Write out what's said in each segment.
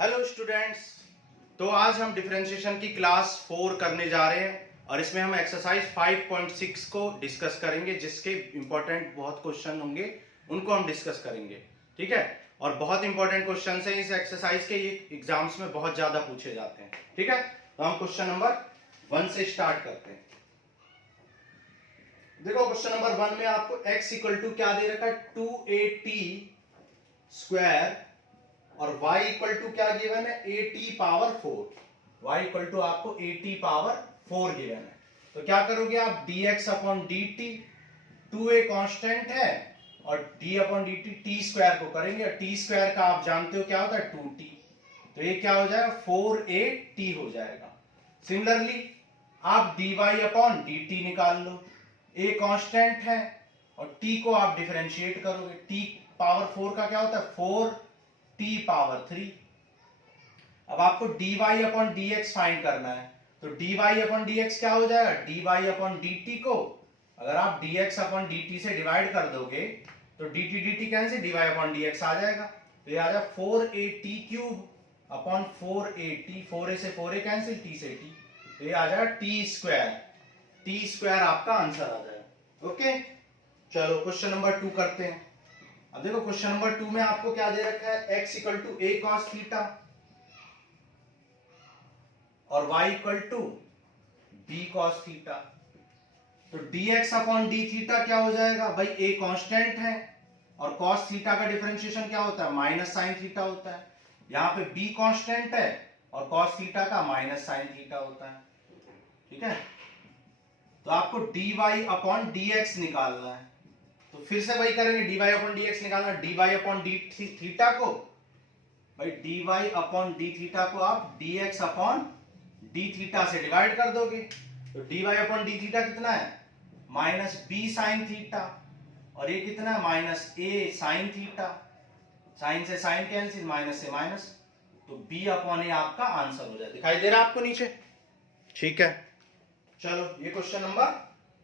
Hello students. तो आज हम डिफरेंशिएशन की क्लास 4 करने जा रहे हैं और इसमें हम एक्सरसाइज 5.6 को डिस्कस करेंगे, जिसके इंपॉर्टेंट बहुत क्वेश्चन होंगे, उनको हम डिस्कस करेंगे। ठीक है, और बहुत इंपॉर्टेंट क्वेश्चन है इस एक्सरसाइज के, ये एग्जाम्स में बहुत ज्यादा पूछे जाते हैं। ठीक है, तो हम क्वेश्चन नंबर 1 से स्टार्ट करते हैं। देखो क्वेश्चन नंबर 1 में आपको x इक्वल टू क्या दे रखा है, 2at स्क्वायर, और y इक्वल टू क्या गिवन है, at power 4। y equal to आपको at पावर 4 गिवन है। तो क्या करोगे आप, dx upon dt, 2a constant है, और d upon dt t square को करेंगे, और t स्क्वायर का आप जानते हो क्या होता है, 2t। तो ये क्या हो जाएगा, 4at हो जाएगा। सिमिलरली आप dy अपॉन dt निकाल लो, a कांस्टेंट है और t को आप डिफरेंशिएट करोगे, t पावर 4 का क्या होता है, 4t पावर 3। अब आपको dy अपॉन dx फाइंड करना है, तो dy अपॉन dx क्या हो जाएगा, dy अपॉन dt को अगर आप dx अपॉन dt से डिवाइड कर दोगे तो dt dt cancel, dy upon dx आ जाएगा। तो ये आ जाएगा 4at cube upon 4at, 4a से 4a कैंसिल, t से t, तो ये आ जाएगा t स्क्वायर आपका आंसर आ जाएगा। ओके, चलो क्वेश्चन नंबर 2 करते हैं। अब देखो क्वेश्चन नंबर 2 में आपको क्या दे रखा है, x equal to a cos theta और y equal to b cos theta. तो dx अपॉन d थीटा क्या हो जाएगा भाई, a कांस्टेंट है और cos थीटा का डिफरेंशिएशन क्या होता है, माइनस साइन थीटा होता है। यहां पे b कांस्टेंट है और cos थीटा का माइनस साइन थीटा होता है। ठीक है, तो आपको dy अपॉन dx निकालना है। तो फिर से वही करेंगे, dy अपॉन dx निकालना, dy अपॉन d थीटा को भाई dy अपॉन d थीटा को आप dx अपॉन d थीटा से डिवाइड कर दोगे। तो dy अपॉन d थीटा कितना है, माइनस b साइन थीटा, और ये कितना है, minus a sine theta. Sine से साइन कैंसिल, माइनस से माइनस, तो b अपॉन a आपका आंसर हो जाए। दिखाई दे रहा है आपको नीचे? ठीक है, चलो ये क्वेश्चन नंबर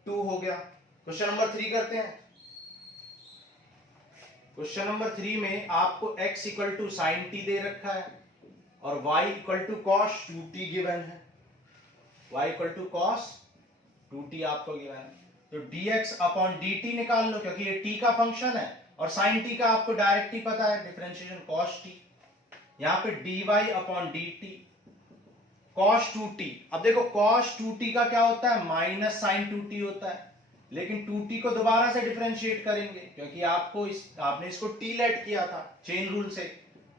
2 हो गया। क्वेश्चन नंबर 3 करते हैं। क्वेश्चन नंबर 3 में आपको x equal to sine t दे रखा है और y equal to cos 2t given है। y equal to cos 2t आपको गिवन है। तो dx अपॉन dt निकाल लो, क्योंकि ये t का फंक्शन है और साइन t का आपको डायरेक्ट ही पता है, डिफरेंशिएशन cos t। यहां पे dy upon dt cos 2t। अब देखो cos 2t का क्या होता है, माइनस साइन 2t होता है, लेकिन 2t को दोबारा से डिफरेंशिएट करेंगे क्योंकि आपने इसको t लेट किया था चेन रूल से,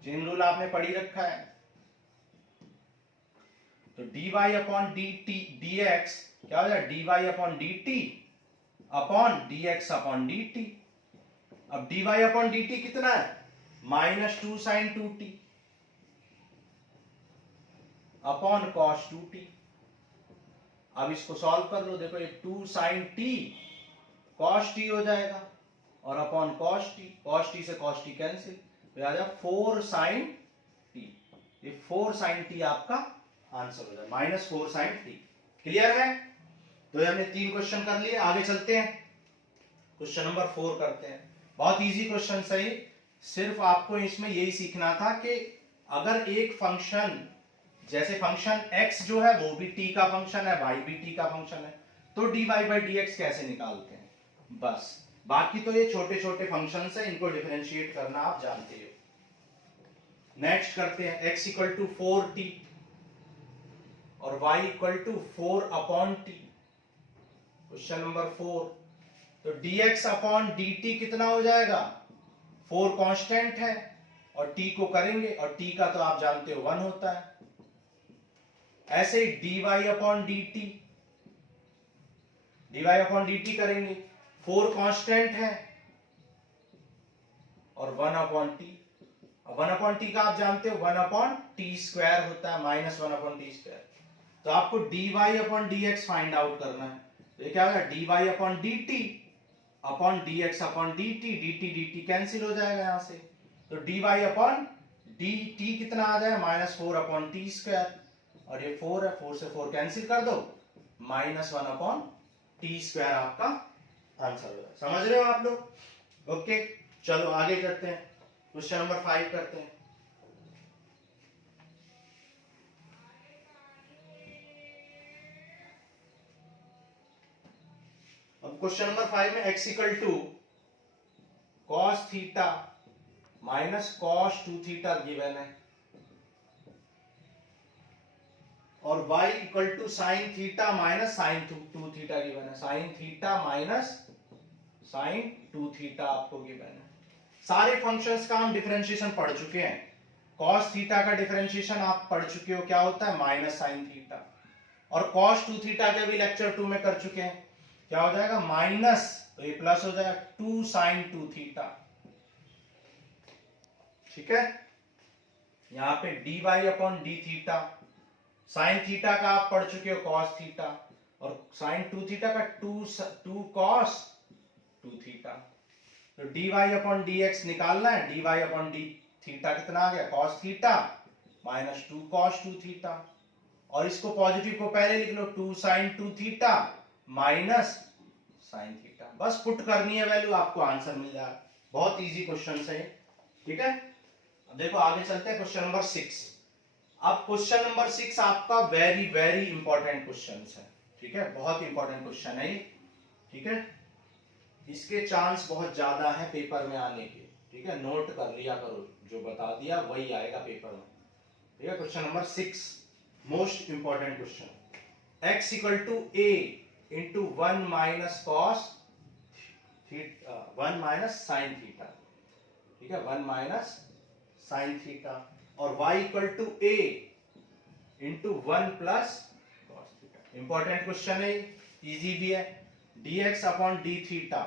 चेन रूल आपने पढ़ी रखा है। तो dy अपॉन dt dx क्या हो जाएगा, dy upon dt upon dx upon dt। अब dy अपॉन dt कितना है, minus 2 sign 2t upon cos 2t। अब इसको सॉल्व कर लो, देखो ये 2 साइन t cos t हो जाएगा और अपॉन cos t से cos t कैंसिल, तो आ जाएगा 4 साइन t। ये 4 साइन t आपका आंसर हो जाएगा, माइनस 4 साइन t। क्लियर है? तो ये हमने 3 क्वेश्चन कर लिए, आगे चलते हैं क्वेश्चन नंबर 4 करते हैं। बहुत इजी क्वेश्चन सही, सिर्फ आपको इसमें यही सीखना था कि अगर एक फंक्शन, जैसे फंक्शन x जो है वो भी t का फंक्शन है, y भी t का फंक्शन है, तो dy बाई dx कैसे निकालते हैं, बस। बाकी तो ये छोटे छोटे फंक्शन है, इनको डिफरेंशिएट करना आप जानते हो। नेक्स्ट करते हैं, x इक्वल टू 4t और y equal to 4 upon t। Question number 4, तो dx अपॉन dt कितना हो जाएगा, 4 कांस्टेंट है और t को करेंगे, और t का तो आप जानते हो 1 होता है। ऐसे ही dy अपॉन dt करेंगे, 4 कांस्टेंट है और 1 अपॉन टी। 1 अपॉन टी का आप जानते हो 1 अपॉन टी स्क्वायर होता है, माइनस 1 अपॉन टी स्क्वायर। तो आपको dy upon dx find out करना है। तो ये क्या होगा, dy upon dt upon dx upon dt cancel हो जाएगा यहां से। तो dy अपॉन dt कितना आ जाएगा, माइनस 4 अपॉन टी स्क्वायर, और ये 4 है, 4 से 4 कैंसिल कर दो, माइनस 1 अपॉन टी स्क्वायर आपका आंसर होगा। समझ रहे हो आप लोग? ओके, चलो आगे करते हैं, क्वेश्चन नंबर 5 करते हैं। अब क्वेश्चन नंबर 5 में x equal to cos theta minus cos 2 theta given है और y equal to sine theta minus sine 2 theta given है। Sine theta minus sine 2 theta आपको गिवन है। सारे फंक्शंस का हम डिफरेंशिएशन पढ़ चुके हैं। cos थीटा का डिफरेंशिएशन आप पढ़ चुके हो, क्या होता है माइनस साइन थीटा, और cos 2 थीटा के भी लेक्चर 2 में कर चुके हैं। क्या हो जाएगा माइनस, तो ये प्लस हो जाएगा 2 साइन 2 थीटा। ठीक है, यहां पे dy upon d theta, sine theta का आप पढ़ चुके हो cos थीटा, और साइन 2 थीटा का 2 cos 2 थीटा। तो dy अपॉन dx निकालना है, dy अपॉन डी थीटा कितना आ गया cos theta minus 2 cos 2 theta, और इसको पॉजिटिव को पहले लिख लो 2 sine 2 theta minus sine theta. बस पुट करनी है वैल्यू, आपको आंसर मिल जाएगा। बहुत इजी क्वेश्चन है। ठीक है, अब देखो आगे चलते हैं क्वेश्चन नंबर 6। अब क्वेश्चन नंबर 6 आपका वेरी वेरी इंपॉर्टेंट क्वेश्चन है। ठीक है, बहुत इंपॉर्टेंट क्वेश्चन है ये। ठीक है, इसके चांस बहुत ज्यादा है पेपर में आने के। ठीक है, नोट कर लिया करो, जो बता दिया वही आएगा पेपर में। ठीक है, question number 6 most important question. x equal to a into 1 minus cos 1 minus sine theta. ठीक है, 1 माइनस साइन थीटा, और y equal to a into 1 plus cos theta. Important question है, इजी भी है। dx upon d theta,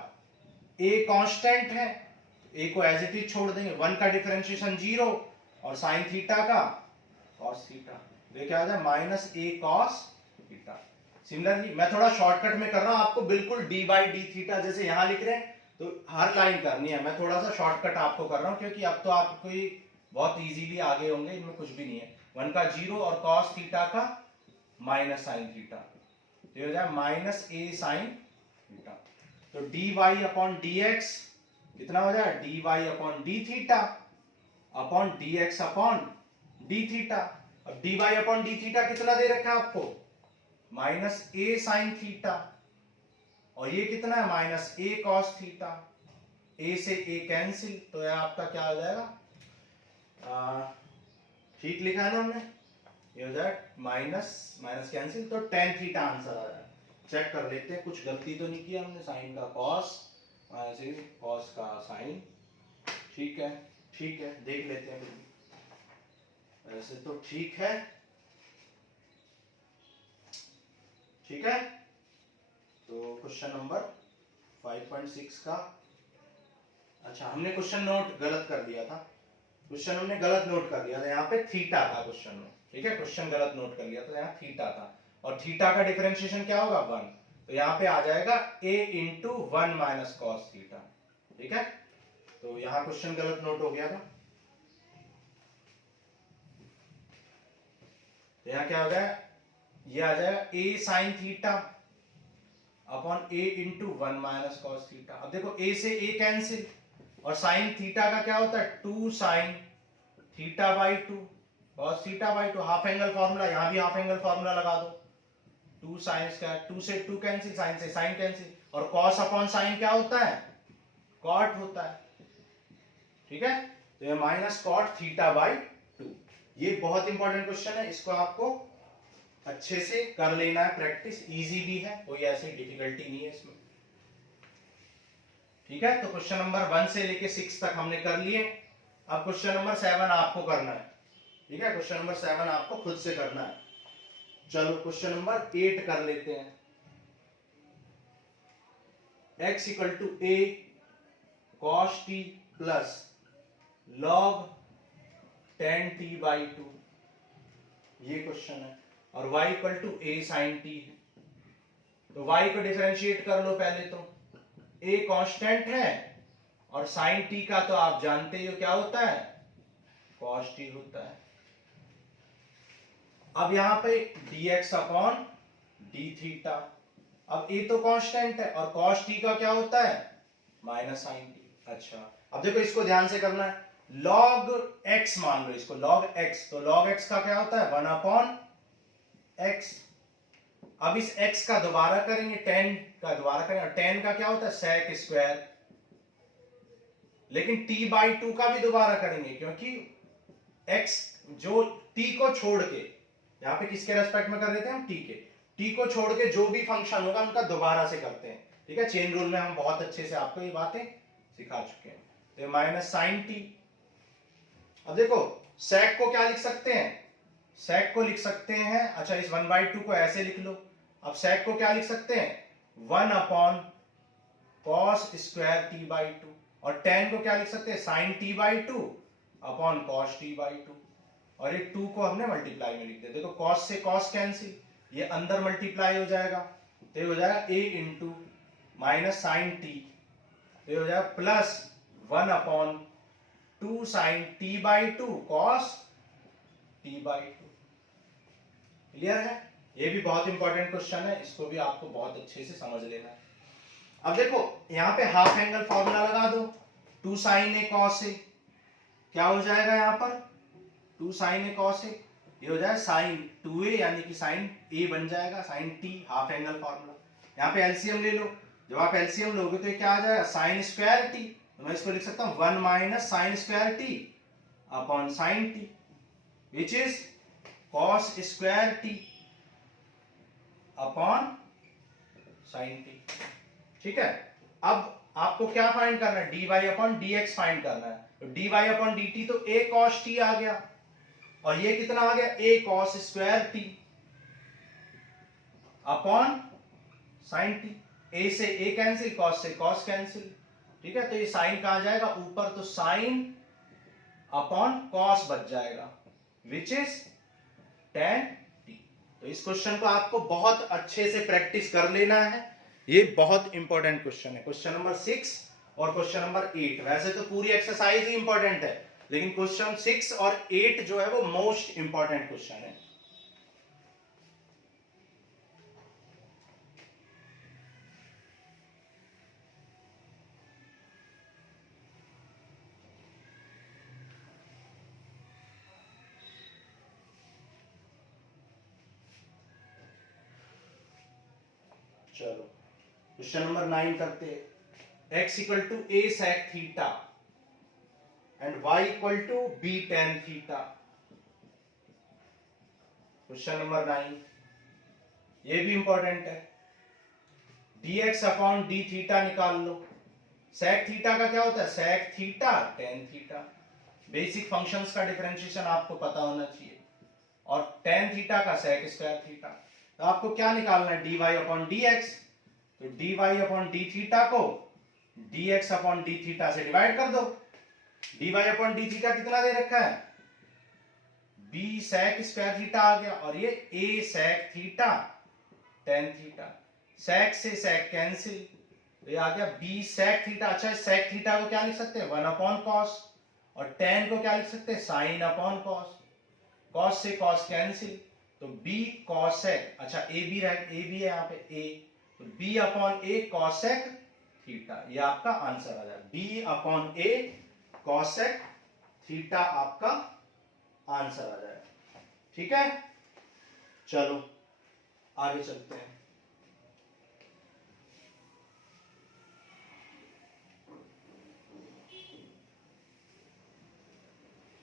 a constant है, a को as it is छोड़ देंगे, 1 का डिफरेंशिएशन 0 और साइन थीटा का कॉस थीटा, ये क्या आ जाए minus a cos theta. Similarly मैं थोड़ा शॉर्टकट में कर रहा हूं, आपको बिल्कुल d बाई डी थीटा जैसे यहां लिख रहे हैं तो हर लाइन करनी है। मैं थोड़ा सा शॉर्टकट आपको कर रहा हूं क्योंकि अब तो आपको बहुत इजीली आगे होंगे, इनमें कुछ भी नहीं है। 1 का 0 और कॉस थीटा का माइनस साइन थीटा, तो हो जाए माइनस a साइन थीटा। तो dy अपॉन dx कितना हो जाए dy upon d theta upon dx upon d theta. अब dy अपॉन डी थीटा कितना दे रखा है आपको माइनस a साइन थीटा, और ये कितना है minus a cos theta. a से a कैंसिल, तो यह आपका क्या हो जाएगा, ठीक लिखा है ना हमने, ये हो जाए माइनस माइनस कैंसिल, तो टेन थीटा आंसर आ जाए। चेक कर लेते हैं कुछ गलती तो नहीं किया हमने। साइन का कॉस माइनस कॉस का साइन, ठीक है, ठीक है, देख लेते हैं। वैसे तो ठीक है, ठीक है। तो क्वेश्चन नंबर 5.6 का, अच्छा हमने क्वेश्चन नोट गलत कर दिया था, क्वेश्चन हमने गलत नोट कर लिया था, यहाँ पे थीटा था क्वेश्चन में। ठीक है, क्वेश्चन गलत नोट कर लिया था, यहाँ थीटा था, और थीटा का डिफरेंशिएशन क्या होगा 1, तो यहाँ पे आ जाएगा a into 1 minus cos theta. ठीक है, तो यहाँ क्वेश्चन गलत नोट हो गया था, तो यहाँ क्या हो गया, ये आ जाएगा a sine theta upon a into 1 minus cos theta. अब देखो a से a कैंसिल, और साइन थीटा का क्या होता है 2 sine theta by 2 cos theta by 2, half angle formula, यहां भी हाफ एंगल फॉर्मूला लगा दो, 2 साइन स्क्वायर, 2 से 2 कैंसिल, साइन से साइन कैंसिल, और कॉस अपॉन साइन क्या होता है कॉट होता है। ठीक है, तो ये माइनस कॉट थीटा बाई 2। ये बहुत इंपॉर्टेंट क्वेश्चन है, इसको आपको अच्छे से कर लेना है प्रैक्टिस, इजी भी है, कोई ऐसी डिफिकल्टी नहीं है इसमें। ठीक है, तो क्वेश्चन नंबर 1 से लेके 6 तक हमने कर लिए। अब क्वेश्चन नंबर 7 आपको करना है। ठीक है, क्वेश्चन नंबर 7 आपको खुद से करना है। चलो क्वेश्चन नंबर 8 कर लेते हैं। x equal to a cos t plus log 10t by 2, ये क्वेश्चन है, और y equal to a sin t है। तो y को डिफरेंशिएट कर लो पहले, तो a कांस्टेंट है, और sin t का तो आप जानते ही हो क्या होता है cos t होता है। अब यहां पे dx अपॉन डी थीटा, अब a तो कांस्टेंट है, और cos t का क्या होता है माइनस sin t। अच्छा, अब देखो इसको ध्यान से करना है, log x मान लो इसको log x, तो log x का क्या होता है 1 अपॉन x। अब इस x का दोबारा करेंगे, tan का दोबारा करेंगे, और tan का क्या होता है sec स्क्वायर, लेकिन t/2 का भी दोबारा करेंगे क्योंकि x जो t को छोड़ के, यहां पे किसके रेस्पेक्ट में कर रहे थे हम, t के, t को छोड़ के जो भी फंक्शन होगा उनका दोबारा से करते हैं, ठीक है। चेन रूल में हम बहुत अच्छे से आपको ये बातें सिखा चुके हैं। तो माइनस साइन टी, अब देखो sec को क्या लिख सकते हैं, sec को लिख सकते हैं, अच्छा इस 1/2 को ऐसे लिख लो। अब sec को क्या लिख सकते हैं, 1 अपॉन cos स्क्वायर t/2, और tan को क्या लिख सकते हैं, sin t/2 upon cos t/2, और एक 2 को हमने मल्टीप्लाई में लिख दिया। देखो cos से cos कैंसिल, ये अंदर मल्टीप्लाई हो जाएगा, तो ये हो जाएगा a into minus sine t, तो ये हो जाएगा plus 1 upon 2 sine t/2 cos t/2। Clear है, ये भी बहुत इंपॉर्टेंट क्वेश्चन है, इसको भी आपको बहुत अच्छे से समझ लेना है। अब देखो यहां पे हाफ एंगल फॉर्मूला लगा दो, 2 साइन ए कॉस ए, क्या हो जाएगा यहाँ पर 2 साइन ए कॉस ए, ये हो जाएगा साइन 2a यानी कि साइन a बन जाएगा, sine t, half angle formula. यहाँ पे एलसीएम ले लो, जब आप एलसीएम लोगे तो ये क्या आ जाएगा, साइन स्क्वायर टी, तो मैं इसको लिख सकता हूँ 1 minus sine square T upon sine T, which is cos square T upon sine T, ठीक है। अब आपको क्या फाइंड करना है, dy अपॉन dx फाइंड करना है, तो dy अपॉन dt तो a cos t आ गया, और ये कितना आ गया, a cos square t upon sine t, a से a कैंसिल, cos से cos कैंसिल, ठीक है। तो ये साइन कहां जाएगा ऊपर, तो साइन अपॉन cos बच जाएगा, विच इज tan t। तो इस क्वेश्चन को आपको बहुत अच्छे से प्रैक्टिस कर लेना है, ये बहुत इंपॉर्टेंट क्वेश्चन है, क्वेश्चन नंबर 6 और क्वेश्चन नंबर 8। वैसे तो पूरी एक्सरसाइज ही इंपॉर्टेंट है, लेकिन क्वेश्चन 6 और 8 जो है वो मोस्ट इंपॉर्टेंट क्वेश्चन है। चलो क्वेश्चन नंबर 9 करते हैं, x equal to a sec theta and y equal to b tan theta. Question number 9 ये भी इंपॉर्टेंट है, dx अपॉन d थीटा निकाल लो। sec थीटा का क्या होता है, sec theta tan theta, basic functions का डिफरेंशिएशन आपको पता होना चाहिए, और tan थीटा का sec स्क्वायर थीटा। तो आपको क्या निकालना है, dy अपॉन dx, तो dy अपॉन डी थीटा को dx अपॉन डी थीटा से डिवाइड कर दो। dy अपॉन डी थीटा कितना दे रखा है, b sec स्क्वायर थीटा आ गया, और ये a sec theta tan theta, sec से sec कैंसिल, तो ये आ गया b sec थीटा। अच्छा sec थीटा को क्या लिख सकते हैं, 1 अपॉन cos, और tan को क्या लिख सकते हैं, sin अपॉन cos, cos से cos कैंसिल, तो b cosec, अच्छा a भी है यहाँ पे a, तो b upon a cosec theta, ये आपका आंसर आ जाएगा, b upon a cosec theta आपका आंसर आ जाएगा, ठीक है। चलो आगे चलते हैं।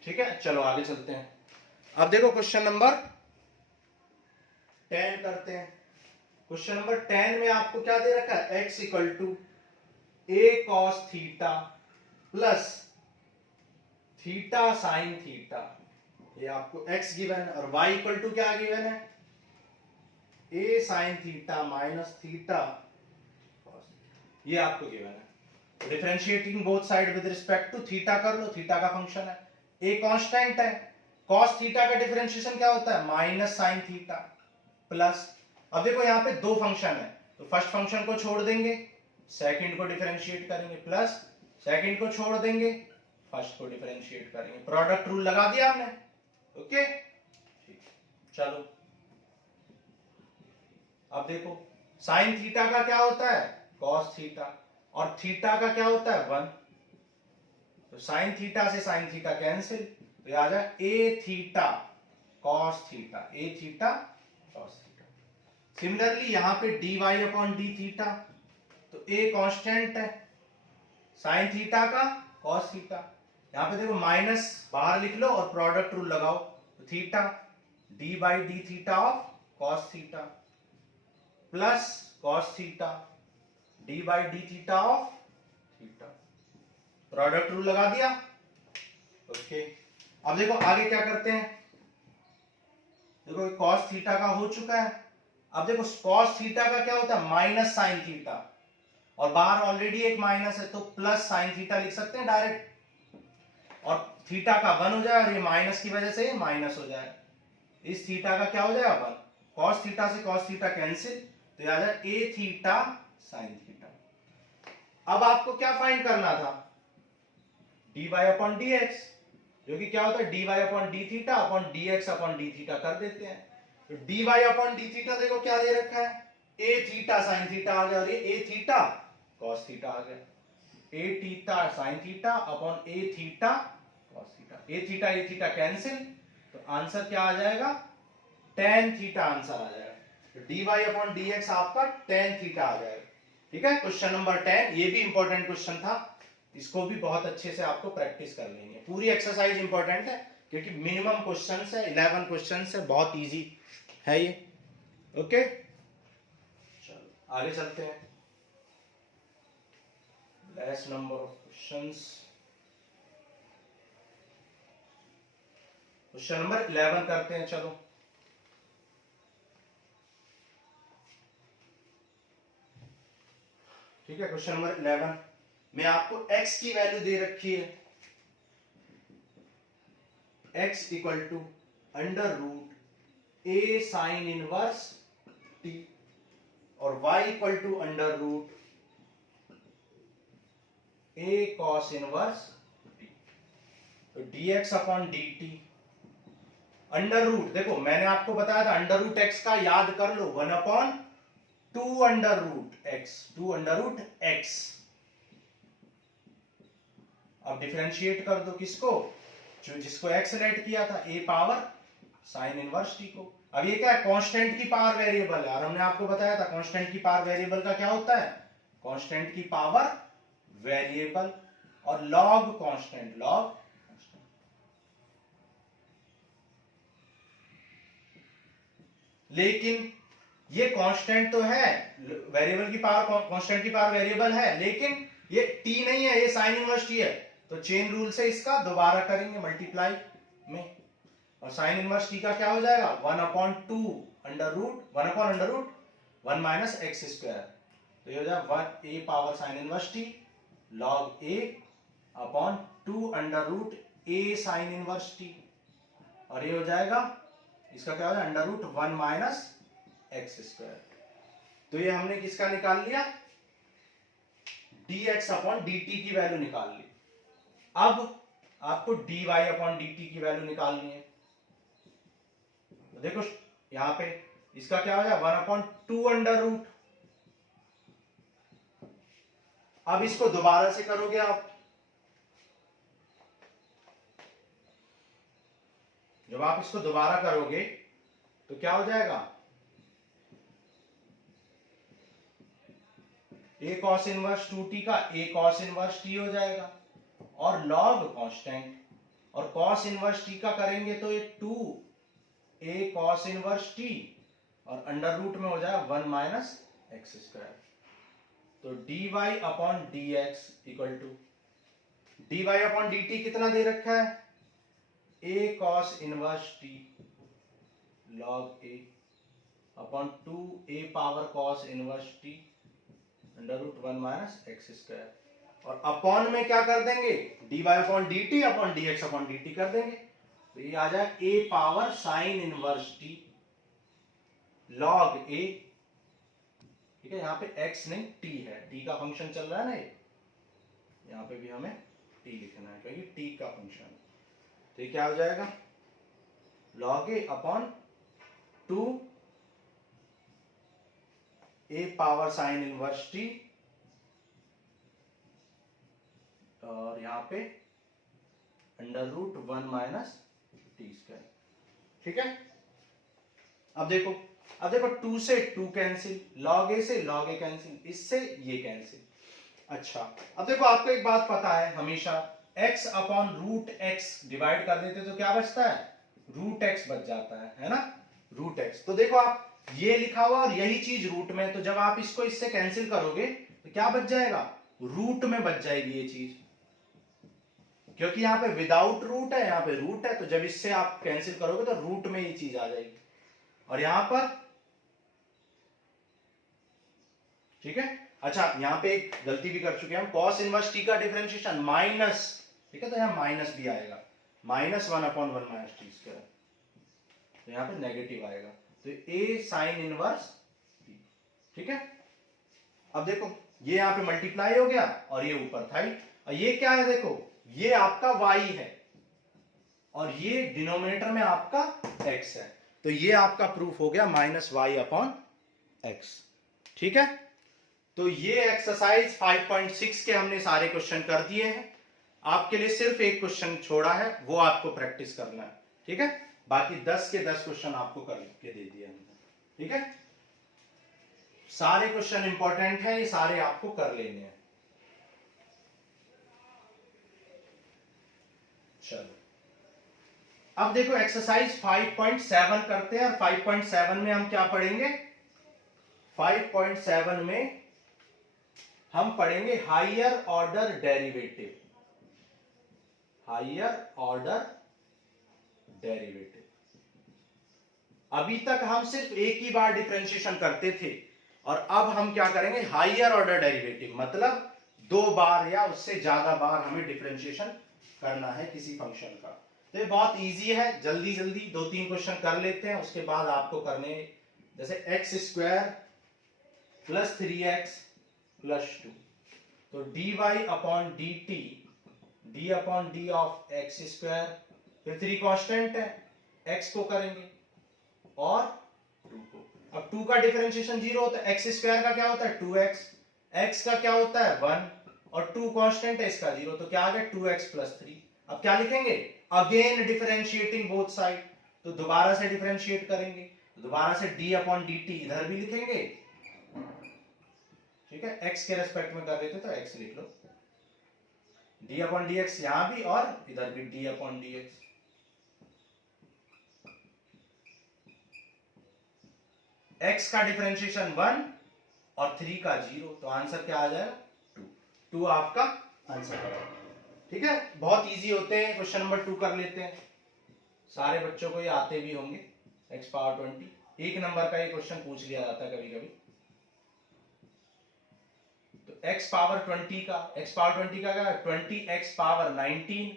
ठीक है, चलो आगे चलते हैं। अब देखो क्वेश्चन नंबर 10 करते हैं। क्वेश्चन नंबर 10 में आपको क्या दे रखा है, x equal to a cos theta plus theta sine theta, ये आपको x गिवन है, और y इक्वल टू क्या गिवन है, a sine theta minus theta, ये आपको गिवन है। Differentiating both side with respect to theta कर लो, थीटा का फंक्शन है, a कांस्टेंट है, cos थीटा का डिफरेंशिएशन क्या होता है, माइनस साइन थीटा प्लस, अब देखो यहाँ पे दो फंक्शन है, तो फर्स्ट फंक्शन को छोड़ देंगे, सेकंड को डिफरेंशिएट करेंगे, प्लस सेकंड को छोड़ देंगे, फर्स्ट को डिफरेंशिएट करेंगे, प्रोडक्ट रूल लगा दिया हमने, ओके ठीक। चलो अब देखो साइन थीटा का क्या होता है, cos थीटा, और थीटा का क्या होता है 1, तो साइन थीटा से साइन थीटा कैंसिल, तो आ जाए a theta cos theta, a theta cos theta. Similarly यहाँ पे dy अपॉन डी थीटा, तो a कांस्टेंट है साइन थीटा का कॉस थीटा। यहाँ पे देखो माइनस बाहर लिख लो और प्रोडक्ट रूल लगाओ, तो theta D by D theta of cos theta plus cos theta D by D theta of theta. Product rule लगा दिया। ओके, अब देखो आगे क्या करते हैं। देखो कॉस थीटा का हो चुका है। अब देखो कॉस थीटा का क्या होता है, माइनस साइन थीटा, और बाहर ऑलरेडी एक माइनस है तो प्लस साइन थीटा लिख सकते हैं डायरेक्ट, और थीटा का 1 हो जाए और ये माइनस की वजह से ये माइनस हो जाए। इस थीटा का क्या हो जाएगा 1, कॉस थीटा से कॉस थीटा कैंसिल, तो ये आ जाए ए थीटा साइन थीटा। अब आपको क्या फाइंड करना था, dy अपॉन dx, जो कि क्या होता है dy upon d theta upon dx upon d theta कर देते हैं। तो dy अपॉन डी थीटा देखो क्या दे रखा है, a थीटा साइन थीटा आ गया, और ये a थीटा कॉस थीटा आ गया, a theta sine theta upon a theta cos theta, a theta cancel, तो आंसर क्या आ जाएगा, tan थीटा आंसर आ जाएगा। तो dy अपॉन dx आपका tan थीटा आ जाएगा। ठीक है, क्वेश्चन नंबर 10, ये भी इंपॉर्टेंट क्वेश्चन था, इसको भी बहुत अच्छे से आपको प्रैक्टिस कर लेनी है। पूरी एक्सरसाइज इंपॉर्टेंट है क्योंकि मिनिमम क्वेश्चंस है, 11 क्वेश्चंस है, बहुत इजी है ये। ओके, चलो आगे चलते हैं। Less number of questions, question number 11 करते हैं। चलो ठीक है, क्वेश्चन नंबर 11 में आपको x की वैल्यू दे रखी है, x equal to under root a sine inverse t और y equal to under root a cos inverse t। तो dx upon dt, under root देखो मैंने आपको बताया था अंडर रूट x का याद कर लो, 1 upon 2 under root x, 2 under root x। अब डिफरेंशिएट कर दो किसको, जो जिसको x लेट किया था, a power sine inverse t को। अब ये क्या है, कांस्टेंट की पावर वेरिएबल है, और हमने आपको बताया था कांस्टेंट की पावर वेरिएबल का क्या होता है, कांस्टेंट की पावर वेरिएबल और लॉग कांस्टेंट, लॉग कांस्टेंट। लेकिन ये कांस्टेंट तो है, वेरिएबल की पावर कांस्टेंट की पावर वेरिएबल है, लेकिन ये t नहीं है, ये साइन इनवर्स t है, तो चेन रूल से इसका दोबारा करेंगे मल्टीप्लाई में, और साइन इनवर्स t का क्या हो जाएगा, 1 upon 2 under root 1 upon under root 1 minus x square, तो ये हो जाएगा 1 a power sine inverse t log a upon 2 under root a sine inverse t, और ये हो जाएगा इसका क्या हो जाएगा under root 1 minus x square. तो ये हमने किसका निकाल लिया, dx अपॉन dt की वैल्यू निकाल ली। अब आपको dy अपॉन dt की वैल्यू निकालनी है। तो देखो यहां पे इसका क्या हो जाएगा 1 अपॉन 2 अंडर रूट। अब इसको दोबारा से करोगे आप, जब आप इसको दोबारा करोगे तो क्या हो जाएगा, a cos इनवर्स 2t का a cos इनवर्स t हो जाएगा, और log कांस्टेंट, और cos इनवर्स t का करेंगे तो ये 2 a cos इनवर्स t, और अंडर रूट में हो जाएगा 1 माइनस एक्स स्क्वायर। तो dy upon dx equal to dy upon dt कितना दे रखा है, a cos inverse t log a upon 2 a power cos inverse t under root 1 minus x square, और अपॉन में क्या कर देंगे, dy upon dt upon dx upon dt कर देंगे, तो ये आ जाए a power sine inverse t log a। ठीक है, यहाँ पे x नहीं t है, t का फंक्शन चल रहा है ना, यहाँ पे भी हमें t लिखना है क्योंकि t का फंक्शन है। तो ये क्या हो जाएगा log a upon 2 a power sine inverse t, और यहां पे under root 1 minus t square. ठीक है, अब देखो अब देखो 2 से 2 कैंसिल, log a से log a कैंसिल, इससे ये कैंसिल। अच्छा अब देखो आपको एक बात पता है, हमेशा x upon root x divide कर देते तो क्या बचता है, रूट x बच जाता है ना, रूट x। तो देखो आप ये लिखा हुआ और यही चीज रूट में, तो जब आप इसको इससे कैंसिल करोगे तो क्या बच जाएगा, रूट में बच जाएगी ये चीज, क्योंकि यहाँ पे विदाउट रूट है, यहाँ पे रूट है, तो जब इससे आप कैंसिल करोगे तो रूट में ये चीज आ जाएगी। और यहां पर ठीक है। अच्छा यहां पे एक गलती भी कर चुके हैं हम, cos इनवर्स t का डिफरेंशिएशन माइनस, ठीक है, तो यहां माइनस भी आएगा, -1/1 माइनस टी स्क्वायर, तो यहां पे नेगेटिव आएगा, तो a साइन इनवर्स t, ठीक है। अब देखो ये यहां पे मल्टीप्लाई हो गया और ये ऊपर था ही, और ये क्या है, देखो ये आपका y है और ये डिनोमिनेटर में आपका x है, तो ये आपका प्रूफ हो गया -y/x, ठीक है। तो ये एक्सरसाइज 5.6 के हमने सारे क्वेश्चन कर दिए हैं, आपके लिए सिर्फ एक क्वेश्चन छोड़ा है, वो आपको प्रैक्टिस करना है, ठीक है। बाकी 10 के 10 क्वेश्चन आपको करके दे दिए हमने, ठीक है। सारे क्वेश्चन इंपॉर्टेंट हैं, ये सारे आपको कर लेने हैं। चलो अब देखो एक्सरसाइज 5.7 करते हैं, और 5.7 में हम क्या पढ़ेंगे, 5.7 में हम पढ़ेंगे higher order derivative, higher order derivative. अभी तक हम सिर्फ एक ही बार डिफरेंशिएशन करते थे, और अब हम क्या करेंगे, हायर ऑर्डर डेरिवेटिव, मतलब 2 बार या उससे ज्यादा बार हमें डिफरेंशिएशन करना है किसी फंक्शन का। तो ये बहुत इजी है, जल्दी जल्दी 2-3 क्वेश्चन कर लेते हैं, उसके बाद आपको करने, जैसे x² प्लस 3x प्लस 2, तो dy upon dt, d upon D of x², फिर 3 कांस्टेंट है, x को करेंगे और 2 को। अब 2 का डिफरेंशिएशन 0 होता है, x² का क्या होता है 2x, x का क्या होता है 1, और 2 कांस्टेंट है इसका 0, तो क्या आ गया 2x प्लस 3। अब क्या लिखेंगे, अगेन डिफरेंशिएटिंग बोथ साइड, तो दोबारा से डिफरेंशिएट करेंगे, तो दोबारा से d अपॉन dt इधर भी लिखेंगे, ठीक है, x के रेस्पेक्ट में कर देते तो x लिख लो, d अपॉन dx यहां भी और इधर भी d अपॉन dx। x का डिफरेंशिएशन 1 और 3 का 0, तो आंसर क्या आ जाएगा 2 आपका आंसर है, ठीक है। बहुत इजी होते हैं, क्वेश्चन नंबर 2 कर लेते हैं, सारे बच्चों को ये आते भी होंगे, x पावर 20, 1 नंबर का ये क्वेश्चन पूछ लिया जाता है कभी कभी। तो x पावर 20 का, x पावर 20 का क्या है 20x पावर 19,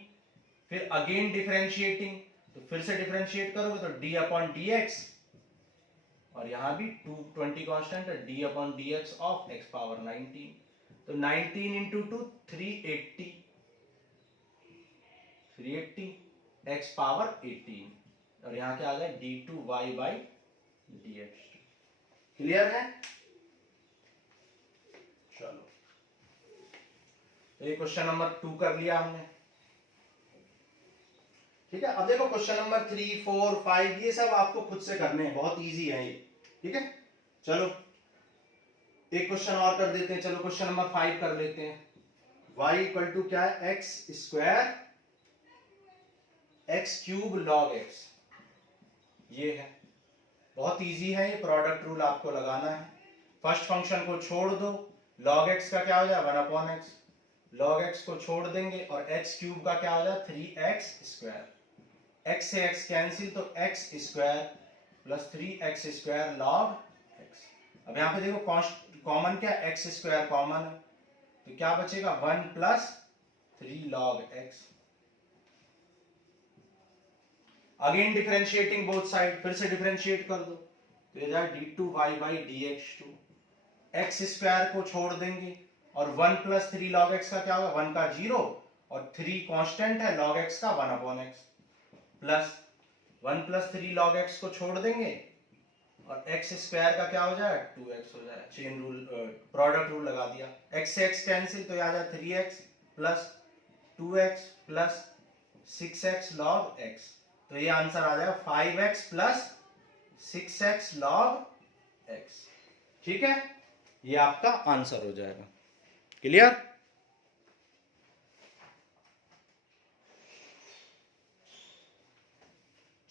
फिर अगेन डिफरेंशिएटिंग, तो फिर से डिफरेंशिएट करोगे तो d अपॉन dx, और यहां भी 220 कांस्टेंट है, d upon dx of x power 19, तो 19 इंटू 2 380, x पावर 18, और यहां क्या आ गया d2y बाई dx। क्लियर है, चलो तो ये क्वेश्चन नंबर 2 कर लिया हमने, ठीक है। अब देखो क्वेश्चन नंबर 3, 4, 5 ये सब आपको खुद से करने हैं, बहुत इजी है ये, ठीक है। चलो एक क्वेश्चन और कर देते हैं, चलो क्वेश्चन नंबर 5 कर लेते हैं। y इक्वल टू क्या है, x² x³ log x, ये है, बहुत इजी है ये, प्रोडक्ट रूल आपको लगाना है, फर्स्ट फंक्शन को छोड़ दो, log x का क्या हो जाए 1/x, log x को छोड़ देंगे और x³ का क्या हो जाए 3x², x से x कैंसिल, तो x² plus 3x² log x। अब यहां पे देखो कॉमन क्या, x² कॉमन है, तो क्या बचेगा 1 plus 3 log x। Again differentiating both side, फिर से डिफरेंशिएट कर दो, तो ये जाए d2y बाई dx2, x² को छोड़ देंगे और 1 प्लस 3 log x का क्या होगा 1 का 0, और 3 कांस्टेंट है log x का 1/x, plus 1 plus 3 log x को छोड़ देंगे और x² का क्या हो जाए 2x हो जाए, चेन रूल प्रोडक्ट रूल लगा दिया, x से x कैंसिल, तो आ जाए 3x plus 2x plus 6x log x, तो ये आंसर आ जाएगा 5x plus 6x log x। ठीक है, ये आपका आंसर हो जाएगा। क्लियर?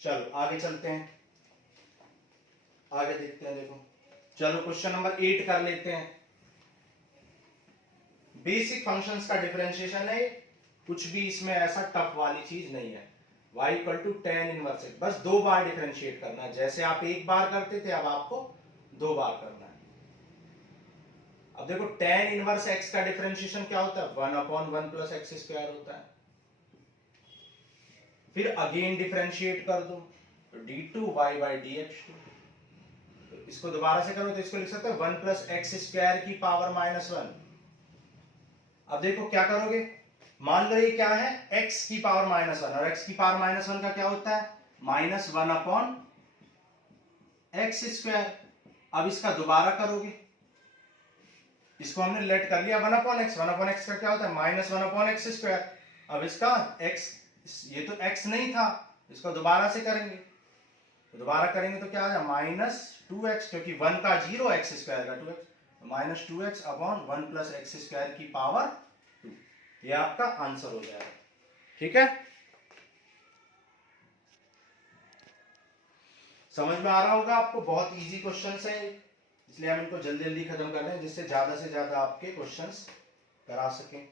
चलो आगे चलते हैं, आगे देखते हैं। देखो चलो क्वेश्चन नंबर 8 कर लेते हैं। बेसिक फंक्शंस का डिफरेंशिएशन है, कुछ भी इसमें ऐसा टफ वाली चीज नहीं है। y equal to tan inverse x, बस 2 बार डिफरेंशिएट करना है। जैसे आप एक बार करते थे, अब आपको 2 बार करना है। अब देखो tan इनवर्स x का डिफरेंशिएशन क्या होता है, 1/1 प्लस एक्स स्क्वायर होता है। फिर अगेन डिफरेंशिएट कर दो, तो d2y बाई dx2। तो इसको दोबारा से करो तो इसको लिख सकते हैं 1 प्लस एक्स स्क्वायर की पावर -1। अब देखो क्या करोगे, मान लो ये क्या है, x की पावर -1, और x की पावर -1 का क्या होता है, -1 अपॉन एक्स स्क्वायर। अब इसका दोबारा करोगे, इसको हमने लेट कर लिया 1 अपॉन एक्स, 1 अपॉन एक्स का क्या होता है, -1 अपॉन एक्स स्क्वायर। अब इसका x, ये तो x नहीं था, इसको दोबारा से करेंगे, तो दोबारा करेंगे तो क्या आ जाएगा, -2x, क्योंकि 1 का 0, एक्स स्क्वायर का 2x, -2x upon 1 plus x square की पावर 2। ये आपका आंसर हो जाएगा। ठीक है, समझ में आ रहा होगा आपको, बहुत इजी क्वेश्चंस है, इसलिए हम इनको जल्दी जल्दी खत्म कर रहे हैं, जिससे ज्यादा से ज्यादा आपके क्वेश्चंस करा सकें।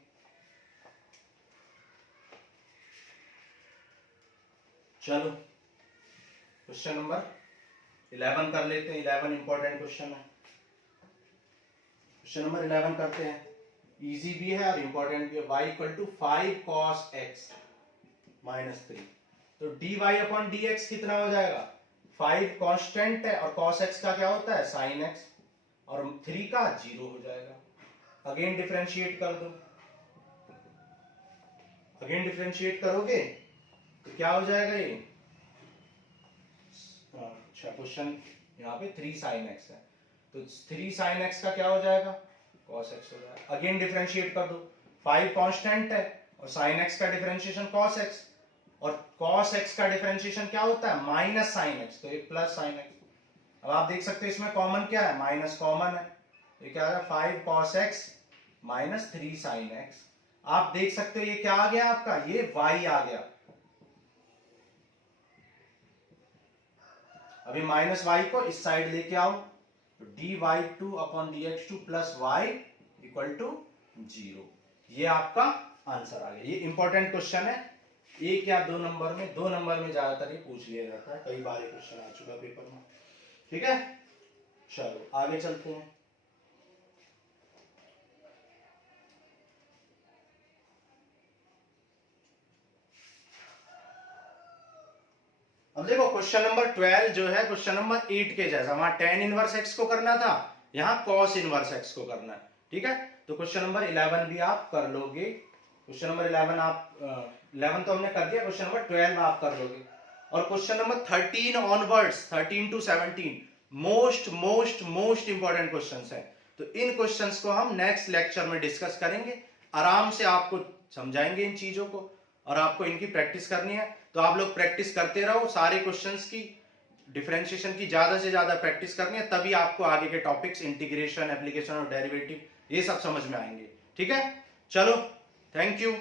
चलो क्वेश्चन नंबर 11 कर लेते हैं। 11 इंपॉर्टेंट क्वेश्चन है। क्वेश्चन नंबर 11 करते हैं, इजी भी है और इंपॉर्टेंट भी है। y equal to 5 cos x -3, तो dy अपॉन dx कितना हो जाएगा, 5 कांस्टेंट है और cos x का क्या होता है, sin x, और 3 का 0 हो जाएगा। अगेन डिफरेंशिएट कर दो, अगेन डिफरेंशिएट करोगे तो क्या हो जाएगा ये, अच्छा क्वेश्चन यहाँ पे 3 sin x है, तो 3 sin x का क्या हो जाएगा, cos x हो जाएगा। अगेन डिफरेंशिएट कर दो, 5 कांस्टेंट है और sin x का डिफरेंशिएशन cos x, और cos x का डिफरेंशिएशन क्या होता है, माइनस sin x, तो ये प्लस sin x। अब आप देख सकते हो इसमें कॉमन क्या है, माइनस कॉमन है, तो ये क्या आ गया, 5 cos x minus 3 sin x। आप देख सकते हो ये क्या आ गया आपका, ये y आ गया। अभी माइनस y को इस साइड लेके आओ, तो dy2 upon dx2 plus y equal to 0। ये आपका आंसर आ गया। ये इंपॉर्टेंट क्वेश्चन है, 1 या 2 नंबर में, 2 नंबर में ज्यादातर ये पूछ लिया जाता है, कई बार ये क्वेश्चन आ चुका पेपर में। ठीक है, चलो आगे चलते हैं। अब देखो क्वेश्चन नंबर 12 जो है क्वेश्चन नंबर 8 के जैसा, वहां tan इनवर्स x को करना था, यहाँ cos इनवर्स x को करना है। ठीक है, तो क्वेश्चन नंबर 11 भी आप कर लोगे। क्वेश्चन नंबर 11 आप 11 तो हमने कर दिया, क्वेश्चन नंबर 12 आप कर लोगे। और question number 13 onwards, 13 to 17 most important questions हैं। तो इन क्वेश्चंस को हम नेक्स्ट लेक्चर में डिस्कस करेंगे, आराम से आपको समझाएंगे इन चीजों को, और आपको इनकी प्रैक्टिस करनी है। तो आप लोग प्रैक्टिस करते रहो, सारे क्वेश्चंस की, डिफरेंशिएशन की ज्यादा से ज्यादा प्रैक्टिस करनी है, तभी आपको आगे के टॉपिक्स, इंटीग्रेशन, एप्लीकेशन और डेरिवेटिव, ये सब समझ में आएंगे। ठीक है, चलो थैंक यू।